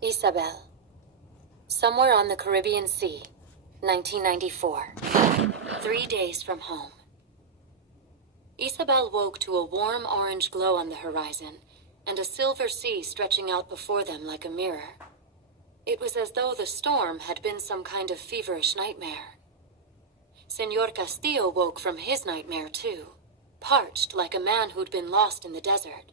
Isabel. Somewhere on the Caribbean Sea, 1994. 3 days from home. Isabel woke to a warm orange glow on the horizon and a silver sea stretching out before them like a mirror. It was as though the storm had been some kind of feverish nightmare. Senor Castillo woke from his nightmare too, parched like a man who'd been lost in the desert.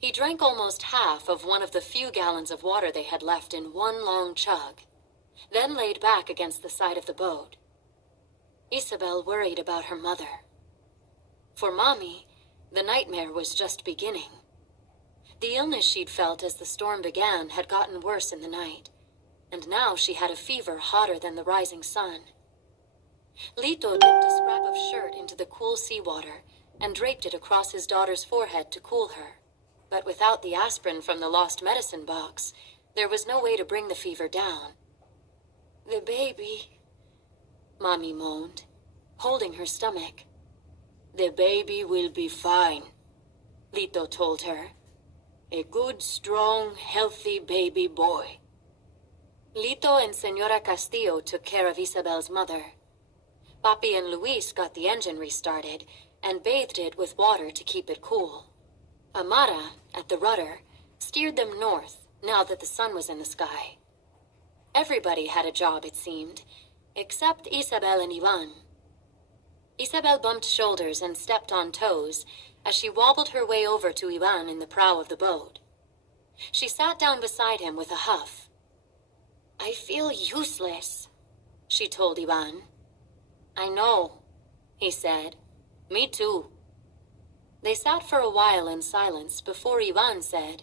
He drank almost half of one of the few gallons of water they had left in one long chug, then laid back against the side of the boat. Isabel worried about her mother. For Mommy, the nightmare was just beginning. The illness she'd felt as the storm began had gotten worse in the night, and now she had a fever hotter than the rising sun. Lito dipped a scrap of shirt into the cool seawater and draped it across his daughter's forehead to cool her. But without the aspirin from the lost medicine box, there was no way to bring the fever down. "The baby," Mommy moaned, holding her stomach. "The baby will be fine," Lito told her. "A good, strong, healthy baby boy." Lito and Senora Castillo took care of Isabel's mother. Papi and Luis got the engine restarted and bathed it with water to keep it cool. Amara, at the rudder, steered them north now that the sun was in the sky. Everybody had a job, it seemed, except Isabel and Ivan. Isabel bumped shoulders and stepped on toes as she wobbled her way over to Ivan in the prow of the boat. She sat down beside him with a huff. "I feel useless," she told Ivan. "I know," he said. "Me too." They sat for a while in silence before Ivan said,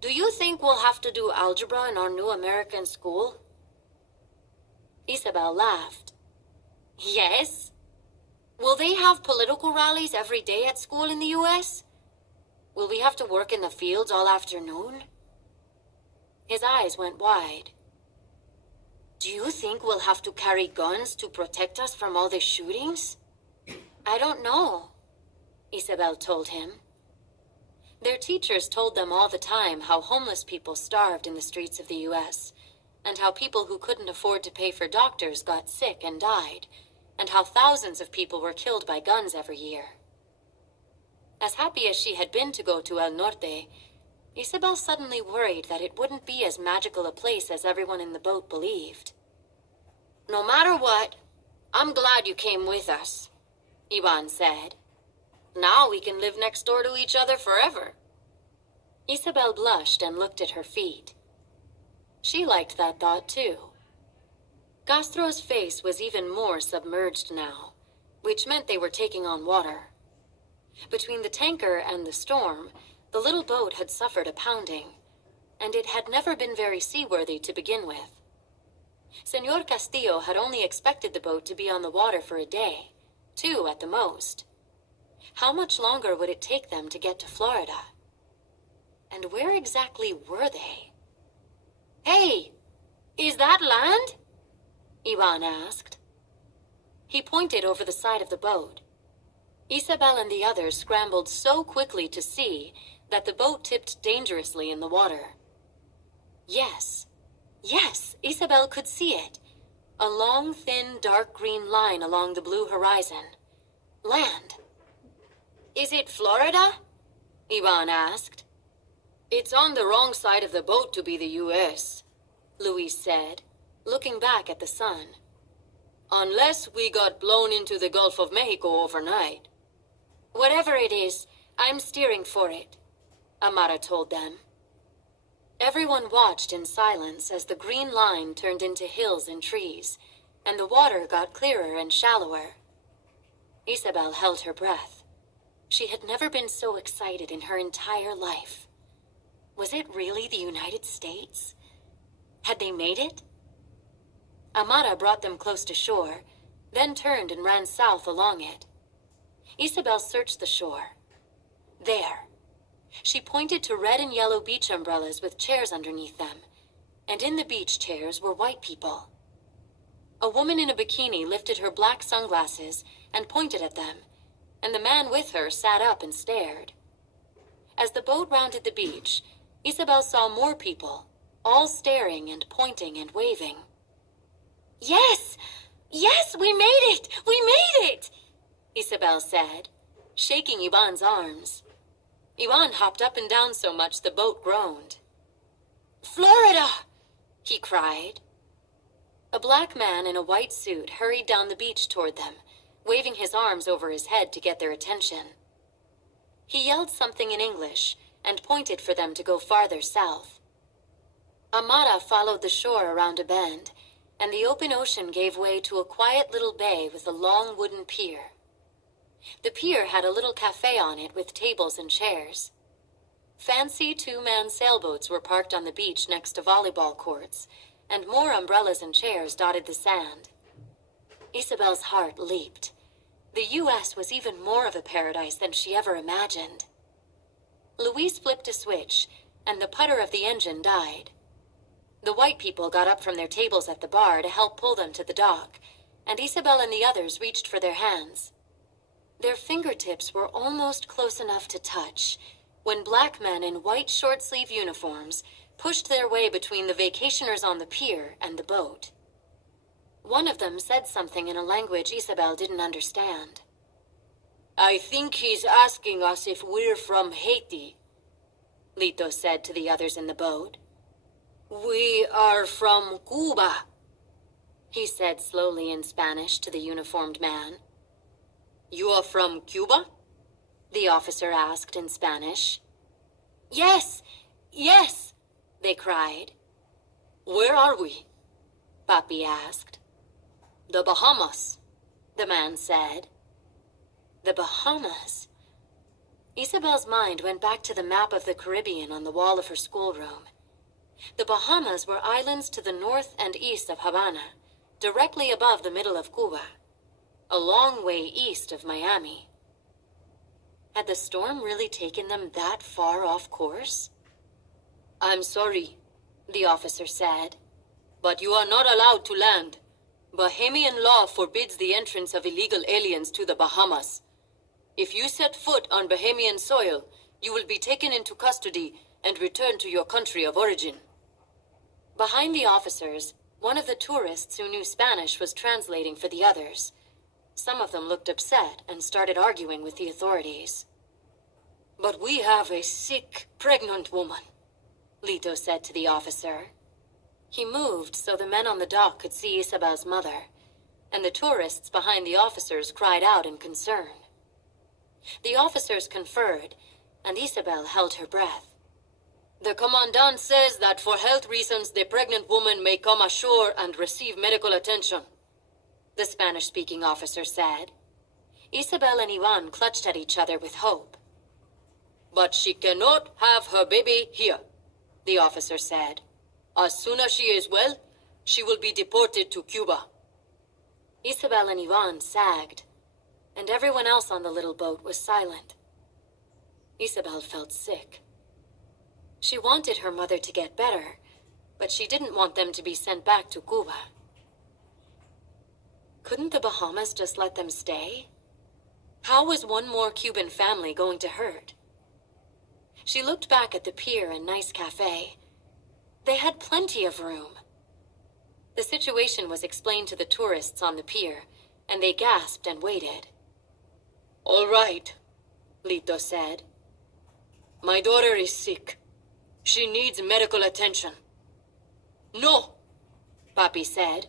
"Do you think we'll have to do algebra in our new American school?" Isabel laughed. "Yes. Will they have political rallies every day at school in the U.S.? Will we have to work in the fields all afternoon?" His eyes went wide. "Do you think we'll have to carry guns to protect us from all the shootings?" "I don't know," Isabel told him. Their teachers told them all the time how homeless people starved in the streets of the U.S., and how people who couldn't afford to pay for doctors got sick and died, and how thousands of people were killed by guns every year. As happy as she had been to go to El Norte, Isabel suddenly worried that it wouldn't be as magical a place as everyone in the boat believed. "No matter what, I'm glad you came with us," Ivan said. "Now we can live next door to each other forever." Isabel blushed and looked at her feet. She liked that thought too. Castro's face was even more submerged now, which meant they were taking on water. Between the tanker and the storm, the little boat had suffered a pounding, and it had never been very seaworthy to begin with. Senor Castillo had only expected the boat to be on the water for a day, 2 at the most. How much longer would it take them to get to Florida? And where exactly were they? "Hey, is that land?" Ivan asked. He pointed over the side of the boat. Isabel and the others scrambled so quickly to see that the boat tipped dangerously in the water. Yes, Isabel could see it. A long, thin, dark green line along the blue horizon. Land. "Is it Florida?" Ivan asked. "It's on the wrong side of the boat to be the U.S., Luis said, looking back at the sun. "Unless we got blown into the Gulf of Mexico overnight." "Whatever it is, I'm steering for it," Amara told them. Everyone watched in silence as the green line turned into hills and trees, and the water got clearer and shallower. Isabel held her breath. She had never been so excited in her entire life. Was it really the United States? Had they made it? Amara brought them close to shore, then turned and ran south along it. Isabel searched the shore. There. She pointed to red and yellow beach umbrellas with chairs underneath them, and in the beach chairs were white people. A woman in a bikini lifted her black sunglasses and pointed at them, and the man with her sat up and stared. As the boat rounded the beach, Isabel saw more people, all staring and pointing and waving. Yes! Yes, we made it! We made it! Isabel said, shaking Ivan's arms. Ivan hopped up and down so much the boat groaned. Florida! He cried. A black man in a white suit hurried down the beach toward them, waving his arms over his head to get their attention. He yelled something in English and pointed for them to go farther south. Amara followed the shore around a bend, and the open ocean gave way to a quiet little bay with a long wooden pier. The pier had a little cafe on it with tables and chairs. Fancy two-man sailboats were parked on the beach next to volleyball courts, and more umbrellas and chairs dotted the sand. Isabel's heart leaped. The U.S. was even more of a paradise than she ever imagined. Louise flipped a switch, and the putter of the engine died. The white people got up from their tables at the bar to help pull them to the dock, and Isabel and the others reached for their hands. Their fingertips were almost close enough to touch when black men in white short-sleeve uniforms pushed their way between the vacationers on the pier and the boat. One of them said something in a language Isabel didn't understand. I think he's asking us if we're from Haiti, Lito said to the others in the boat. We are from Cuba, he said slowly in Spanish to the uniformed man. You are from Cuba? The officer asked in Spanish. Yes, yes, they cried. Where are we? Papi asked. The Bahamas, the man said. The Bahamas? Isabel's mind went back to the map of the Caribbean on the wall of her schoolroom. The Bahamas were islands to the north and east of Havana, directly above the middle of Cuba, a long way east of Miami. Had the storm really taken them that far off course? I'm sorry, the officer said, but you are not allowed to land. Bahamian law forbids the entrance of illegal aliens to the Bahamas. If you set foot on Bahamian soil, you will be taken into custody and returned to your country of origin. Behind the officers, one of the tourists who knew Spanish was translating for the others. Some of them looked upset and started arguing with the authorities. But we have a sick, pregnant woman, Lito said to the officer. He moved so the men on the dock could see Isabel's mother, and the tourists behind the officers cried out in concern. The officers conferred, and Isabel held her breath. The commandant says that for health reasons the pregnant woman may come ashore and receive medical attention, the Spanish-speaking officer said. Isabel and Ivan clutched at each other with hope. But she cannot have her baby here, the officer said. As soon as she is well, she will be deported to Cuba. Isabel and Ivan sagged, and everyone else on the little boat was silent. Isabel felt sick. She wanted her mother to get better, but she didn't want them to be sent back to Cuba. Couldn't the Bahamas just let them stay? How was one more Cuban family going to hurt? She looked back at the pier and nice cafe. They had plenty of room. The situation was explained to the tourists on the pier, and they gasped and waited. All right, Lito said. My daughter is sick. She needs medical attention. No, Papi said.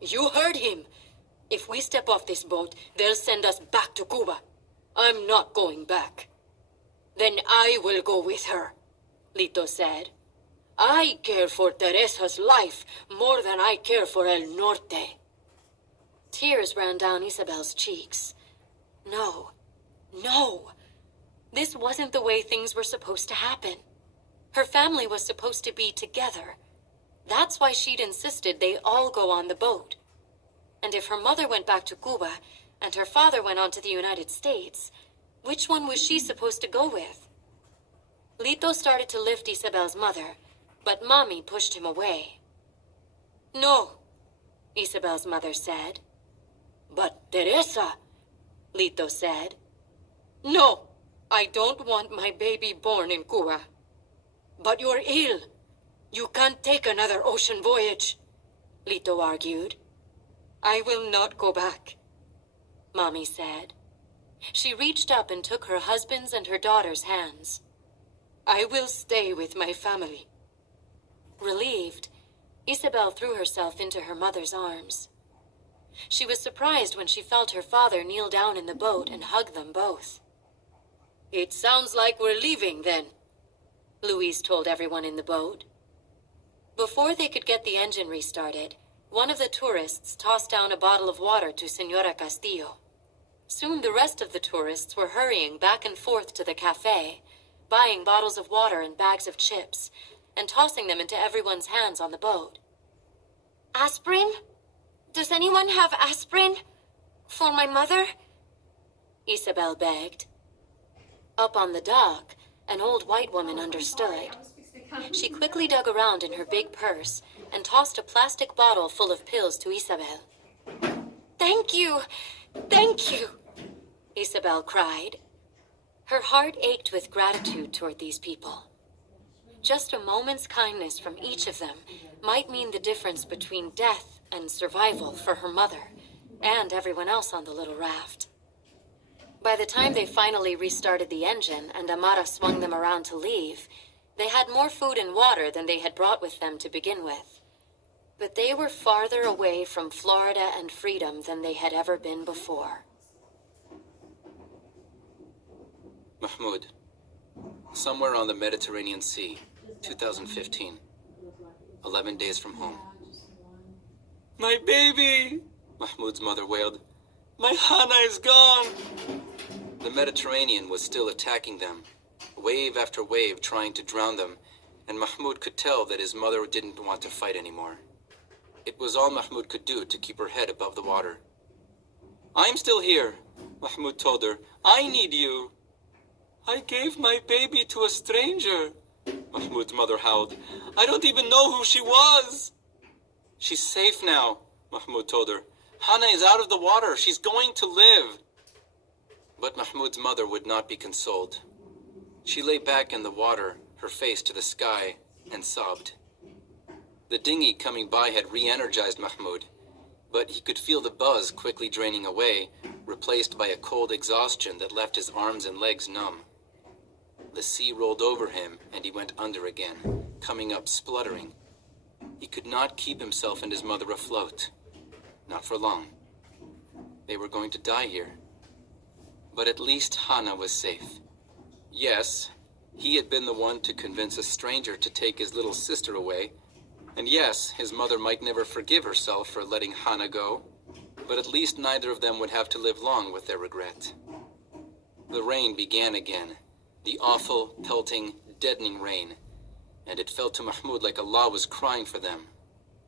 You heard him. If we step off this boat, they'll send us back to Cuba. I'm not going back. Then I will go with her, Lito said. I care for Teresa's life more than I care for El Norte. Tears ran down Isabel's cheeks. No. This wasn't the way things were supposed to happen. Her family was supposed to be together. That's why she'd insisted they all go on the boat. And if her mother went back to Cuba and her father went on to the United States, which one was she supposed to go with? Lito started to lift Isabel's mother, but Mommy pushed him away. No, Isabel's mother said. But Teresa, Lito said. No, I don't want my baby born in Cuba. But you're ill. You can't take another ocean voyage, Lito argued. I will not go back, Mommy said. She reached up and took her husband's and her daughter's hands. I will stay with my family. Relieved, Isabel threw herself into her mother's arms. She was surprised when she felt her father kneel down in the boat and hug them both. It sounds like we're leaving, then, Louise told everyone in the boat. Before they could get the engine restarted, one of the tourists tossed down a bottle of water to Senora Castillo. Soon the rest of the tourists were hurrying back and forth to the cafe, buying bottles of water and bags of chips, and tossing them into everyone's hands on the boat. Aspirin? Does anyone have aspirin? For my mother? Isabel begged. Up on the dock, an old white woman understood. She quickly dug around in her big purse and tossed a plastic bottle full of pills to Isabel. Thank you! Thank you! Isabel cried. Her heart ached with gratitude toward these people. Just a moment's kindness from each of them might mean the difference between death and survival for her mother and everyone else on the little raft. By the time they finally restarted the engine and Amara swung them around to leave, they had more food and water than they had brought with them to begin with. But they were farther away from Florida and freedom than they had ever been before. Mahmoud. Somewhere on the Mediterranean Sea, 2015. 11 days from home. My baby! Mahmoud's mother wailed. My Hana is gone! The Mediterranean was still attacking them, wave after wave trying to drown them, and Mahmoud could tell that his mother didn't want to fight anymore. It was all Mahmoud could do to keep her head above the water. I'm still here, Mahmoud told her. I need you. I gave my baby to a stranger, Mahmoud's mother howled. I don't even know who she was. She's safe now, Mahmoud told her. Hana is out of the water. She's going to live. But Mahmoud's mother would not be consoled. She lay back in the water, her face to the sky, and sobbed. The dinghy coming by had re-energized Mahmoud, but he could feel the buzz quickly draining away, replaced by a cold exhaustion that left his arms and legs numb. The sea rolled over him, and he went under again, coming up spluttering. He could not keep himself and his mother afloat. Not for long. They were going to die here. But at least Hana was safe. Yes, he had been the one to convince a stranger to take his little sister away. And yes, his mother might never forgive herself for letting Hana go. But at least neither of them would have to live long with their regret. The rain began again. The awful, pelting, deadening rain. And it felt to Mahmoud like Allah was crying for them.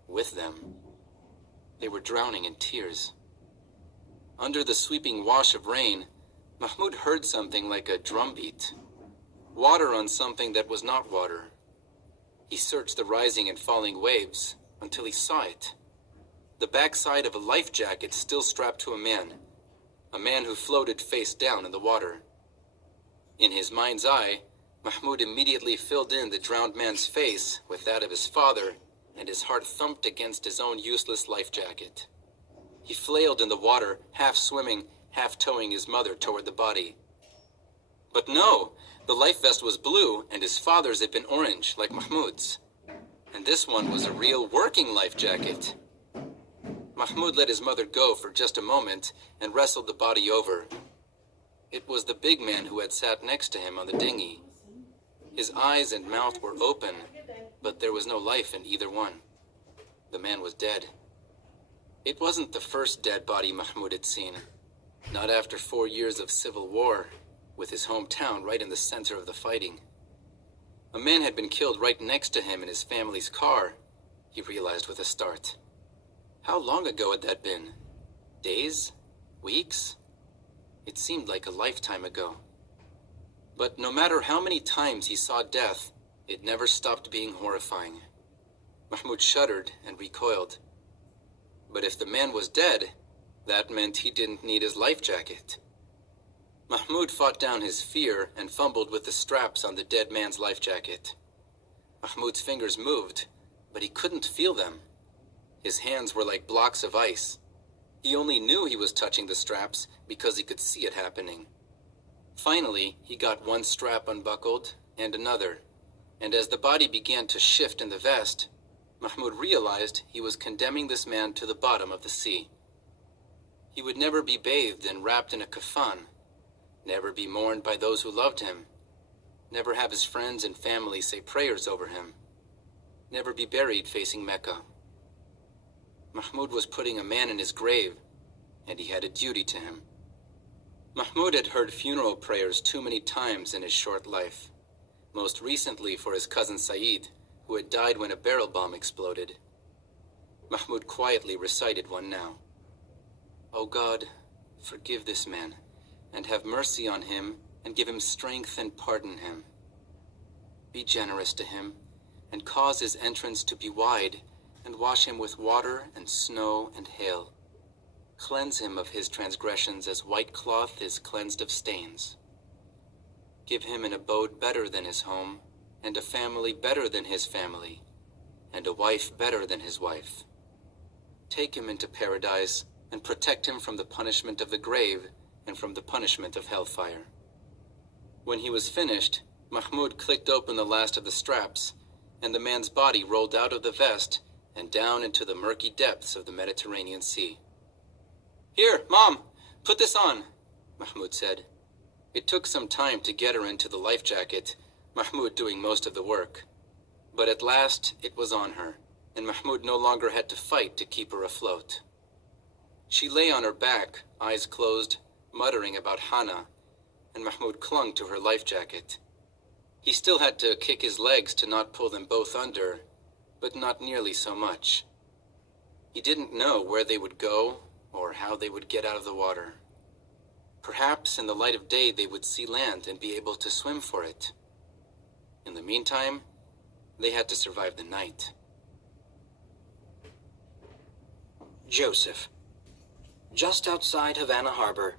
With them. They were drowning in tears. Under the sweeping wash of rain, Mahmoud heard something like a drumbeat. Water on something that was not water. He searched the rising and falling waves until he saw it. The backside of a life jacket still strapped to a man who floated face down in the water. In his mind's eye, Mahmoud immediately filled in the drowned man's face with that of his father, and his heart thumped against his own useless life jacket. He flailed in the water, half swimming, half towing his mother toward the body. But no, the life vest was blue, and his father's had been orange, like Mahmoud's. And this one was a real working life jacket. Mahmoud let his mother go for just a moment and wrestled the body over. It was the big man who had sat next to him on the dinghy. His eyes and mouth were open, but there was no life in either one. The man was dead. It wasn't the first dead body Mahmoud had seen. Not after 4 years of civil war, with his hometown right in the center of the fighting. A man had been killed right next to him in his family's car, he realized with a start. How long ago had that been? Days? Weeks? It seemed like a lifetime ago. But no matter how many times he saw death, it never stopped being horrifying. Mahmoud shuddered and recoiled. But if the man was dead, that meant he didn't need his life jacket. Mahmoud fought down his fear and fumbled with the straps on the dead man's life jacket. Mahmoud's fingers moved, but he couldn't feel them. His hands were like blocks of ice. He only knew he was touching the straps because he could see it happening. Finally, he got one strap unbuckled and another, and as the body began to shift in the vest, Mahmoud realized he was condemning this man to the bottom of the sea. He would never be bathed and wrapped in a kafan, never be mourned by those who loved him, never have his friends and family say prayers over him, never be buried facing Mecca. Mahmoud was putting a man in his grave, and he had a duty to him. Mahmoud had heard funeral prayers too many times in his short life, most recently for his cousin Saeed, who had died when a barrel bomb exploded. Mahmoud quietly recited one now. "O God, forgive this man, and have mercy on him, and give him strength and pardon him. Be generous to him, and cause his entrance to be wide, and wash him with water and snow and hail. Cleanse him of his transgressions as white cloth is cleansed of stains. Give him an abode better than his home, and a family better than his family, and a wife better than his wife. Take him into paradise, and protect him from the punishment of the grave and from the punishment of hellfire." When he was finished, Mahmoud clicked open the last of the straps, and the man's body rolled out of the vest and down into the murky depths of the Mediterranean Sea. "Here, Mom, put this on," Mahmoud said. It took some time to get her into the life jacket, Mahmoud doing most of the work. But at last it was on her, and Mahmoud no longer had to fight to keep her afloat. She lay on her back, eyes closed, muttering about Hana, and Mahmoud clung to her life jacket. He still had to kick his legs to not pull them both under, but not nearly so much. He didn't know where they would go or how they would get out of the water. Perhaps in the light of day they would see land and be able to swim for it. In the meantime, they had to survive the night. Joseph. Just outside Havana Harbor,